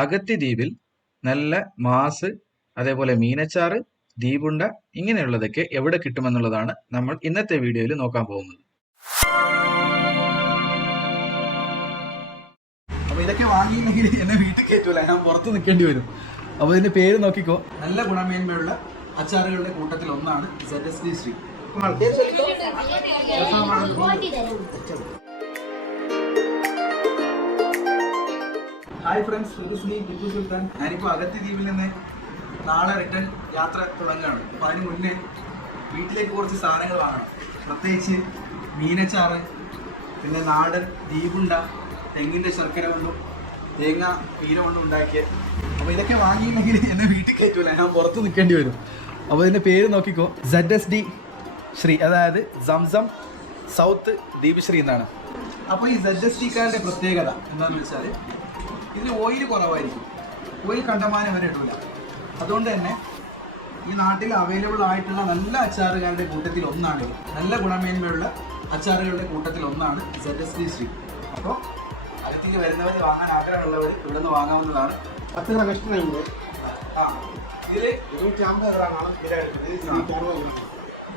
അഗത്തി ദ്വീപിൽ നല്ല മാസ്, അതേപോലെ മീനച്ചാറ്, ദ്വീപുണ്ട ഇങ്ങനെയുള്ളതൊക്കെ എവിടെ കിട്ടുമെന്നുള്ളതാണ് നമ്മൾ ഇന്നത്തെ വീഡിയോയിൽ നോക്കാൻ പോകുന്നത്. അപ്പോൾ ഇതൊക്കെ വാങ്ങിയില്ലെങ്കിൽ എന്നെ വീട്ടിൽ കയറ്റൂല, ഞാൻ പുറത്ത് നിൽക്കേണ്ടി വരും. അപ്പോൾ ഇതിന്റെ പേര് നോക്കിക്കോ, നല്ല ഗുണമേന്മയുള്ള അച്ചാറുകളുടെ കൂട്ടത്തിൽ ഒന്നാണ് ZSD ശ്രീ. ഹായ് ഫ്രണ്ട്സ്, ഇത് ശ്രീ ടിപ്പു സുൽത്താൻ. ഞാനിപ്പോൾ അഗത്തി ദ്വീപിൽ നിന്ന് നാളെ റിട്ടേൺ യാത്ര തുടങ്ങുകയാണ്. അപ്പോൾ അതിന് മുന്നേ വീട്ടിലേക്ക് കുറച്ച് സാധനങ്ങൾ വാങ്ങണം. പ്രത്യേകിച്ച് മീനച്ചാറ്, പിന്നെ നാടൻ ദ്വീപുണ്ട, തെങ്ങിൻ്റെ ശർക്കര കൊണ്ടും തേങ്ങ പീര കൊണ്ടും ഉണ്ടാക്കിയ. അപ്പോൾ ഇതൊക്കെ വാങ്ങിയില്ലെങ്കിൽ എന്നെ വീട്ടിൽ കയറ്റൂല, ഞാൻ പുറത്ത് നിൽക്കേണ്ടി വരും. അപ്പോൾ ഇതിൻ്റെ പേര് നോക്കിക്കോ, ZSD ശ്രീ, അതായത് സംസം സൗത്ത് ദ്വീപ് ശ്രീ എന്നാണ്. അപ്പോൾ ഈ ZSD-കാരുടെ പ്രത്യേകത എന്താണെന്ന് വെച്ചാൽ ഇതിന് ഓയിൽ കുറവായിരിക്കും. ഓയിൽ കണ്ടമാനം വരെ ഇടില്ല. അതുകൊണ്ട് തന്നെ ഈ നാട്ടിൽ അവൈലബിൾ ആയിട്ടുള്ള നല്ല അച്ചാറുകളുടെ കൂട്ടത്തിൽ ഒന്നാണ്, നല്ല ഗുണമേന്മയുള്ള അച്ചാറുകളുടെ കൂട്ടത്തിൽ ഒന്നാണ് ZSD ശ്രീ. അപ്പോൾ അകത്തേക്ക് വരുന്നവർ, വാങ്ങാൻ ആഗ്രഹമുള്ളവർ ഇവിടെ നിന്ന് വാങ്ങാവുന്നതാണ്. 10 gram extra ഉണ്ട്. ഇതിൽ 250 ഗ്രാമാണ്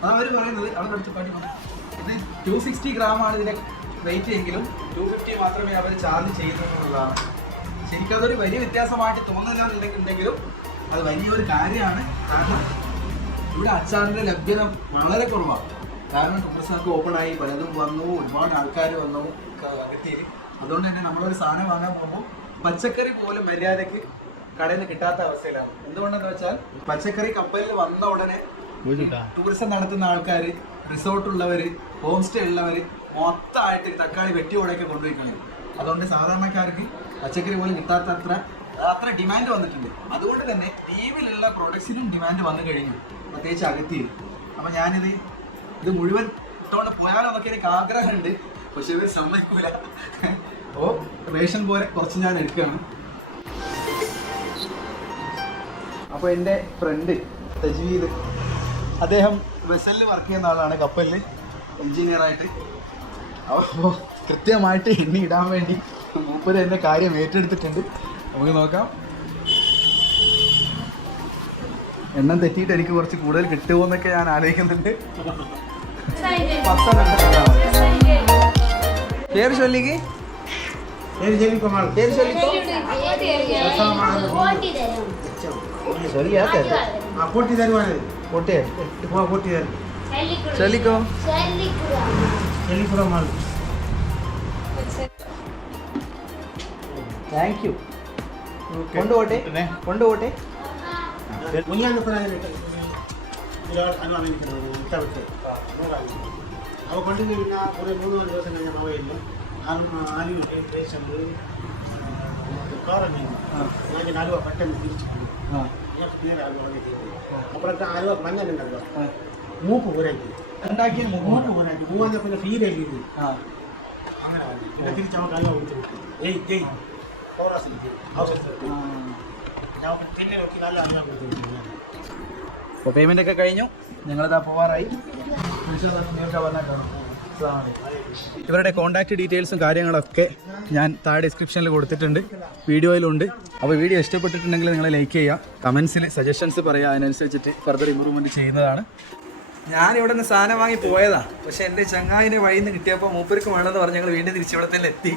അവർ പറയുന്നത്. അവിടെ പഠിച്ച് പഠിക്കണം. ഇത് 260 ഗ്രാമാണ് ഇതിൻ്റെ വെയിറ്റ് എങ്കിലും 250 മാത്രമേ അവർ ചാർജ് ചെയ്യുന്നുള്ളതാണ്. ശരിക്കും അതൊരു വലിയ വ്യത്യാസമായിട്ട് തോന്നുന്നില്ല എന്നുണ്ടെങ്കിലും അത് വലിയൊരു കാര്യമാണ്. കാരണം ഇവിടെ അച്ചാറിൻ്റെ ലഭ്യത വളരെ കുറവാണ്. കാരണം ടൂറിസ്റ്റൊക്കെ ഓപ്പണായി, പലതും വന്നു, ഒരുപാട് ആൾക്കാർ വന്നു അകത്തിയിൽ. അതുകൊണ്ട് തന്നെ നമ്മളൊരു സാധനം വാങ്ങാൻ പോകുമ്പോൾ പച്ചക്കറി പോലും മര്യാദയ്ക്ക് കടയിൽ നിന്ന് കിട്ടാത്ത അവസ്ഥയിലാണ്. എന്തുകൊണ്ടെന്ന് വെച്ചാൽ പച്ചക്കറി കപ്പലിൽ വന്ന ഉടനെ ടൂറിസം നടത്തുന്ന ആൾക്കാർ, റിസോർട്ടുള്ളവർ, ഹോം സ്റ്റേ ഉള്ളവർ മൊത്തമായിട്ട് തക്കാളി വെട്ടിയോടെയൊക്കെ കൊണ്ടുപോയി കളയും. അതുകൊണ്ട് സാധാരണക്കാർക്ക് പച്ചക്കറി പോലും കിട്ടാത്ത അത്ര ഡിമാൻഡ് വന്നിട്ടുണ്ട്. അതുകൊണ്ട് തന്നെ ദ്വീപിലുള്ള പ്രൊഡക്ട്സിനും ഡിമാൻഡ് വന്നു കഴിഞ്ഞു, പ്രത്യേകിച്ച് അകത്തിയിൽ. അപ്പം ഇത് മുഴുവൻ ഇട്ടുകൊണ്ട് പോയാലോ എന്നൊക്കെ എനിക്ക് ആഗ്രഹമുണ്ട്, പക്ഷെ ഇവർ സമ്മതിക്കൂല. അപ്പോൾ റേഷൻ പോലെ കുറച്ച് ഞാൻ എടുക്കുകയാണ്. അപ്പോൾ എൻ്റെ ഫ്രണ്ട് തജ്വീദ്, അദ്ദേഹം വെസലിൽ വർക്ക് ചെയ്യുന്ന ആളാണ്, കപ്പലിൽ എൻജിനീയറായിട്ട്. അപ്പോൾ കൃത്യമായിട്ട് എണ്ണി ഇടാൻ വേണ്ടി മൂപ്പര് എൻ്റെ കാര്യം ഏറ്റെടുത്തിട്ടുണ്ട്. നമുക്ക് നോക്കാം. എണ്ണം തെറ്റിയിട്ട് എനിക്ക് കുറച്ച് കൂടുതൽ കിട്ടുമോ എന്നൊക്കെ ഞാൻ ആലോചിക്കുന്നുണ്ട്. പേര് ചൊല്ലിക്ക്, പേര് ചൊല്ലിക്കോ. Thank you. കൊണ്ടുപോട്ടെ. അവ കൊണ്ടുപോയി കുറേ 3-4 ദിവസം കഴിഞ്ഞാൽ അവയില്ല. ആലുവിൻ്റെ റേഷനിൽ കാറങ്ങി ഞാൻ ആലുവ പെട്ടെന്ന് തിരിച്ചു പോകും. ഞങ്ങൾക്ക് നേരെ ആലുവ വന്നിട്ട് അപ്പുറത്തെ ആലുവ മഞ്ഞുണ്ടല്ലോ, മൂപ്പ് ഊരാക്കി ഉണ്ടാക്കിയ മൂപ്പ് ഊരാക്കി മൂവന്ന പിന്നെ ഫീലാക്കി അങ്ങനെ വന്നു. പിന്നെ തിരിച്ച് നമുക്ക് ആലുവ വിളിച്ചു വിട്ടു. ജയ് ഞങ്ങൾക്ക് പിന്നെ നോക്കി നല്ല ആലുവ വിളിച്ചു വിട്ടു. അപ്പോൾ പേയ്മെൻ്റ് ഒക്കെ കഴിഞ്ഞു, ഞങ്ങളിതാ പോവാറായി. ഇവരുടെ കോൺടാക്റ്റ് ഡീറ്റെയിൽസും കാര്യങ്ങളൊക്കെ ഞാൻ താഴെ ഡിസ്ക്രിപ്ഷനിൽ കൊടുത്തിട്ടുണ്ട്, വീഡിയോയിലുണ്ട്. അപ്പോൾ വീഡിയോ ഇഷ്ടപ്പെട്ടിട്ടുണ്ടെങ്കിൽ നിങ്ങൾ ലൈക്ക് ചെയ്യുക, കമൻസിൽ സജഷൻസ് പറയുക, അതിനനുസരിച്ചിട്ട് ഫർദർ ഇമ്പ്രൂവ്മെൻറ്റ് ചെയ്യുന്നതാണ്. ഞാനിവിടെ നിന്ന് സാധനം വാങ്ങി പോയതാണ്, പക്ഷേ എൻ്റെ ചങ്ങായിനെ വഴിയിൽ നിന്ന് കിട്ടിയപ്പോൾ മൂപ്പർക്ക് വേണമെന്ന് പറഞ്ഞ് ഞങ്ങൾ വീണ്ടും തിരിച്ചിവിടെ തന്നെ എത്തി.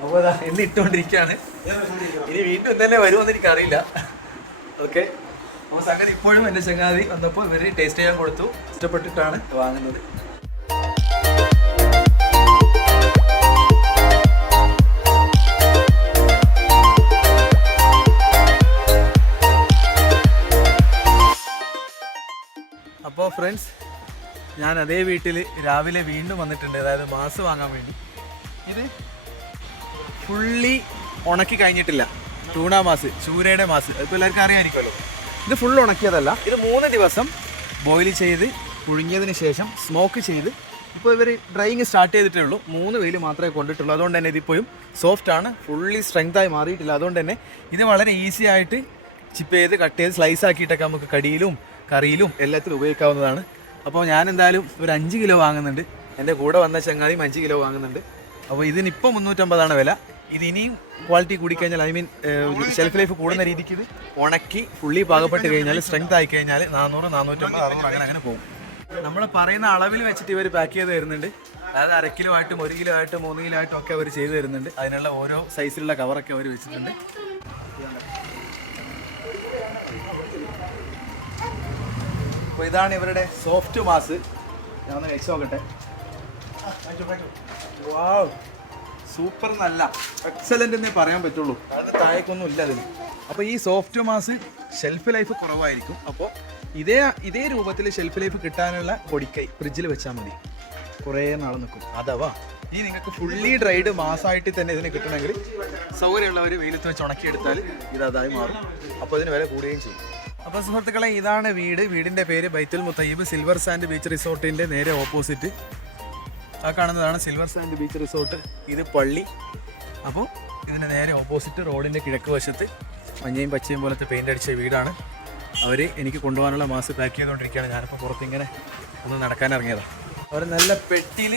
അപ്പോൾ അതാ എന്നെ ഇട്ടുകൊണ്ടിരിക്കുകയാണ്. ഇനി വീണ്ടും ഇന്നലെ വരുമെന്ന് എനിക്കറിയില്ല. ഓക്കെ, അപ്പോൾ സംഗതി ഇപ്പോഴും എൻ്റെ ചങ്ങാതി വന്നപ്പോൾ ഇവർ ടേസ്റ്റ് ചെയ്യാൻ കൊടുത്തു, ഇഷ്ടപ്പെട്ടിട്ടാണ് വാങ്ങുന്നത്. അപ്പോൾ ഫ്രണ്ട്സ്, ഞാൻ അതേ വീട്ടിൽ രാവിലെ വീണ്ടും വന്നിട്ടുണ്ട്, അതായത് മാസ് വാങ്ങാൻ വേണ്ടി. ഇത് ഫുള്ളി ഉണക്കി കഴിഞ്ഞിട്ടില്ല, ടൂണ മാസ്, ചൂരയുടെ മാസ്, അതിപ്പോൾ എല്ലാവർക്കും അറിയാമായിരിക്കുമല്ലോ. ഇത് ഫുൾ ഉണക്കിയതല്ല, ഇത് 3 ദിവസം ബോയിൽ ചെയ്ത് പുഴുങ്ങിയതിന് ശേഷം സ്മോക്ക് ചെയ്ത് ഇപ്പോൾ ഇവർ ഡ്രൈയിങ് സ്റ്റാർട്ട് ചെയ്തിട്ടേ ഉള്ളൂ. 3 വെയിൽ മാത്രമേ കൊണ്ടിട്ടുള്ളൂ. അതുകൊണ്ട് തന്നെ ഇതിപ്പോഴും സോഫ്റ്റാണ്, ഫുള്ളി സ്ട്രെങ്തായി മാറിയിട്ടില്ല. അതുകൊണ്ട് തന്നെ ഇത് വളരെ ഈസി ആയിട്ട് ചിപ്പ് ചെയ്ത് കട്ട് ചെയ്ത് സ്ലൈസ് ആക്കിയിട്ടൊക്കെ നമുക്ക് കടിയിലും കറിയിലും എല്ലാത്തിലും ഉപയോഗിക്കാവുന്നതാണ്. അപ്പോൾ ഞാൻ എന്തായാലും ഒരു 5 കിലോ വാങ്ങുന്നുണ്ട്. എൻ്റെ കൂടെ വന്ന ചങ്ങാതിയും 5 കിലോ വാങ്ങുന്നുണ്ട്. അപ്പോൾ ഇതിനിപ്പോൾ 350 വില. ഇത് ഇനിയും ക്വാളിറ്റി കൂടിക്കഴിഞ്ഞാൽ ഐ മീൻ ഷെൽഫ് ലൈഫ് കൂടുന്ന രീതിക്ക് ഇത് ഉണക്കി ഫുള്ളി പാകപ്പെട്ട് കഴിഞ്ഞാൽ സ്ട്രെങ്ത് ആയി കഴിഞ്ഞാൽ 400, 450, 600 അങ്ങനെ പോകും. നമ്മൾ പറയുന്ന അളവിൽ വെച്ചിട്ട് ഇവർ പാക്ക് ചെയ്ത് തരുന്നുണ്ട്. അതായത് 1/2 കിലോ ആയിട്ടും 1 കിലോ ആയിട്ടും 3 കിലോ ആയിട്ടും ഒക്കെ അവർ ചെയ്ത് തരുന്നുണ്ട്. അതിനുള്ള ഓരോ സൈസിലുള്ള കവറൊക്കെ അവർ വെച്ചിട്ടുണ്ട്. അപ്പോൾ ഇതാണ് ഇവരുടെ സോഫ്റ്റ് മാസ്. ഞാൻ ഒന്ന് കഴിച്ചു നോക്കട്ടെ. വാവ്, സൂപ്പർ, നല്ല എക്സലൻ്റ് എന്നേ പറയാൻ പറ്റുള്ളൂ. അത് താഴേക്കൊന്നും ഇല്ല അതിന്. അപ്പോൾ ഈ സോഫ്റ്റ് മാസ് ഷെൽഫ് ലൈഫ് കുറവായിരിക്കും. അപ്പോൾ ഇതേ രൂപത്തിൽ ഷെൽഫ് ലൈഫ് കിട്ടാനുള്ള പൊടിക്കൈ ഫ്രിഡ്ജിൽ വെച്ചാൽ മതി, കുറേ നാൾ നിൽക്കും. അഥവാ ഈ നിങ്ങൾക്ക് ഫുള്ളി ഡ്രൈഡ് മാസമായിട്ട് തന്നെ ഇതിന് കിട്ടണമെങ്കിൽ സൗകര്യമുള്ളവർ വെയിലത്ത് വെച്ച് ഉണക്കിയെടുത്താൽ ഇത് അതായി മാറും. അപ്പോൾ ഇതിന് വില കൂടുകയും ചെയ്യും. അപ്പോൾ സുഹൃത്തുക്കളെ, ഇതാണ് വീട്. വീടിൻ്റെ പേര് ബൈത്തുൽ മുത്തയ്യിബ് സിൽവർ സാൻഡ് ബീച്ച് റിസോർട്ടിൻ്റെ നേരെ ഓപ്പോസിറ്റ് ആ കാണുന്നതാണ് സിൽവർ സാൻഡ് ബീച്ച് റിസോർട്ട്. ഇത് പള്ളി. അപ്പോൾ ഇതിൻ്റെ നേരെ ഓപ്പോസിറ്റ് റോഡിൻ്റെ കിഴക്ക് വശത്ത് മഞ്ഞയും പച്ചയും പോലത്തെ പെയിൻ്റ് അടിച്ച വീടാണ്. അവർ എനിക്ക് കൊണ്ടുപോകാനുള്ള മാസ് പാക്ക് ചെയ്തുകൊണ്ടിരിക്കുകയാണ്. ഞാനിപ്പോൾ പുറത്തിങ്ങനെ ഒന്ന് നടക്കാൻ ഇറങ്ങിയതാണ്. അവർ നല്ല പെട്ടിയിൽ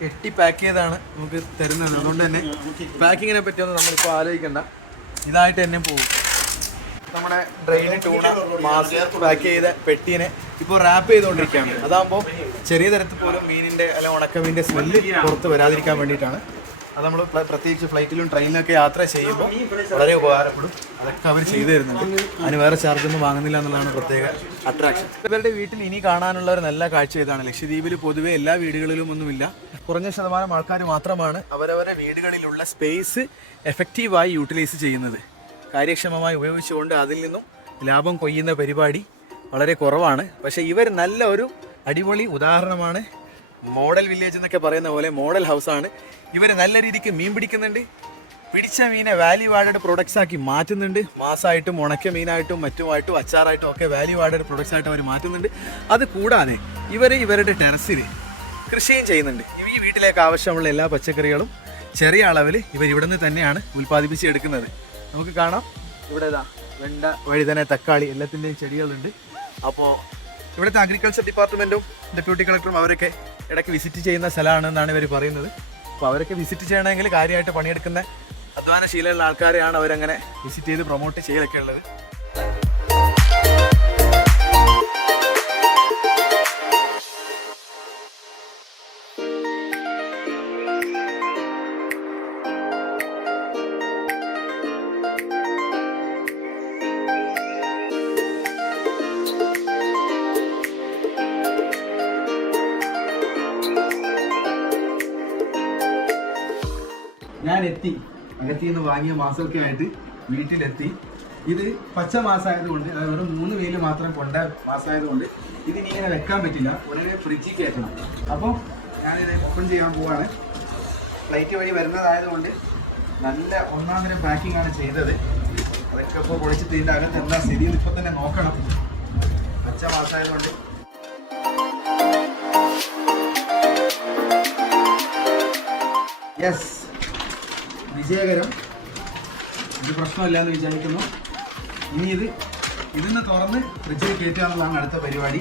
കെട്ടി പാക്ക് ചെയ്താണ് നമുക്ക് തരുന്നത്. അതുകൊണ്ട് തന്നെ പാക്കിങ്ങിനെ പറ്റിയൊന്നും നമ്മളിപ്പോൾ ആലോചിക്കേണ്ട, ഇതായിട്ട് തന്നെ പോകും. നമ്മുടെ ഡ്രെയിൻ ടൂണ മാസ് പാക്ക് ചെയ്ത പെട്ടീനെ ഇപ്പോൾ റാപ്പ് ചെയ്തുകൊണ്ടിരിക്കുകയാണ്. അതാകുമ്പോൾ ചെറിയ തരത്തിൽ പോലും മീനിൻ്റെ അല്ലെങ്കിൽ ഉണക്കമീൻ്റെ സ്മെല്ല് പുറത്ത് വരാതിരിക്കാൻ വേണ്ടിയിട്ടാണ്. അത് നമ്മൾ പ്രത്യേകിച്ച് ഫ്ലൈറ്റിലും ട്രെയിനിലൊക്കെ യാത്ര ചെയ്യുമ്പോൾ വളരെ ഉപകാരപ്പെടും. അതൊക്കെ അവർ ചെയ്തു തരുന്നുണ്ട്. അതിന് വേറെ ചാർജൊന്നും വാങ്ങുന്നില്ല എന്നുള്ളതാണ് പ്രത്യേക അട്രാക്ഷൻ. ഇവരുടെ വീട്ടിൽ ഇനി കാണാനുള്ള ഒരു നല്ല കാഴ്ച ഇതാണ്. ലക്ഷദ്വീപിൽ പൊതുവെ എല്ലാ വീടുകളിലും ഒന്നുമില്ല, കുറഞ്ഞ ശതമാനം ആൾക്കാർ മാത്രമാണ് അവരവരുടെ വീടുകളിലുള്ള സ്പേസ് എഫക്റ്റീവായി യൂട്ടിലൈസ് ചെയ്യുന്നത്. കാര്യക്ഷമമായി ഉപയോഗിച്ചുകൊണ്ട് അതിൽ നിന്നും ലാഭം കൊയ്യുന്ന പരിപാടി വളരെ കുറവാണ്. പക്ഷേ ഇവർ നല്ല ഒരു അടിപൊളി ഉദാഹരണമാണ്. മോഡൽ വില്ലേജ് എന്നൊക്കെ പറയുന്ന പോലെ മോഡൽ ഹൗസാണ്. ഇവർ നല്ല രീതിക്ക് മീൻ പിടിക്കുന്നുണ്ട്. പിടിച്ച മീനെ വാല്യൂ ആഡഡ് പ്രൊഡക്ട്സ് ആക്കി മാറ്റുന്നുണ്ട്. മാസമായിട്ടും ഉണക്ക മീനായിട്ടും മറ്റുമായിട്ടും അച്ചാറായിട്ടും ഒക്കെ വാല്യൂ ആഡഡ് പ്രൊഡക്ട്സ് ആയിട്ട് അവർ മാറ്റുന്നുണ്ട്. അത് കൂടാതെ ഇവരുടെ ടെറസിൽ കൃഷിയും ചെയ്യുന്നുണ്ട്. ഈ വീട്ടിലേക്ക് ആവശ്യമുള്ള എല്ലാ പച്ചക്കറികളും ചെറിയ അളവിൽ ഇവർ ഇവിടെ നിന്ന് തന്നെയാണ് ഉൽപ്പാദിപ്പിച്ചെടുക്കുന്നത്. നമുക്ക് കാണാം, ഇവിടെ ഇതാ വെണ്ട, വഴുതന, തക്കാളി എല്ലാത്തിൻ്റെയും ചെടികളുണ്ട്. അപ്പോൾ ഇവിടുത്തെ അഗ്രികൾച്ചർ ഡിപ്പാർട്ട്മെൻറ്റും ഡെപ്യൂട്ടി കളക്ടറും അവരൊക്കെ ഇടയ്ക്ക് വിസിറ്റ് ചെയ്യുന്ന സ്ഥലമാണെന്നാണ് ഇവർ പറയുന്നത്. അപ്പോൾ അവരൊക്കെ വിസിറ്റ് ചെയ്യണമെങ്കിൽ കാര്യമായിട്ട് പണിയെടുക്കുന്ന അധ്വാനശീലമുള്ള ആൾക്കാരെയാണ് അവരങ്ങനെ വിസിറ്റ് ചെയ്ത് പ്രൊമോട്ട് ചെയ്യലൊക്കെ ഉള്ളത്. ഞാൻ എത്തി, അകത്തിൽ നിന്ന് വാങ്ങിയ മാസമൊക്കെ ആയിട്ട് വീട്ടിലെത്തി. ഇത് പച്ച മാസമായതുകൊണ്ട്, വെറും 3 വെയിൽ മാത്രം കൊണ്ട മാസമായതുകൊണ്ട് ഇതിനി ഇങ്ങനെ വെക്കാൻ പറ്റില്ല, ഉടനെ ഫ്രിഡ്ജിൽ കയറ്റണം. അപ്പോൾ ഞാനിത് ഓപ്പൺ ചെയ്യാൻ പോവാണ്. ഫ്ലൈറ്റ് വഴി വരുന്നതായതുകൊണ്ട് നല്ല ഒന്നാന്തരം പാക്കിംഗ് ആണ് ചെയ്തത്. അതൊക്കെ ഇപ്പോൾ പൊളിച്ചിട്ട് ഇതിൻ്റെ അകത്ത് എന്താ സ്ഥിതി ഇപ്പോൾ തന്നെ നോക്കണം. പച്ച മാസമായതുകൊണ്ട് യെസ്, വിജയകരം. ഇത് പ്രശ്നമില്ല എന്ന് വിചാരിക്കുന്നു. ഇനി ഇതിന്ന് തുറന്ന് ഫ്രിഡ്ജിൽ കയറ്റുക എന്നുള്ളതാണ് അടുത്ത പരിപാടി.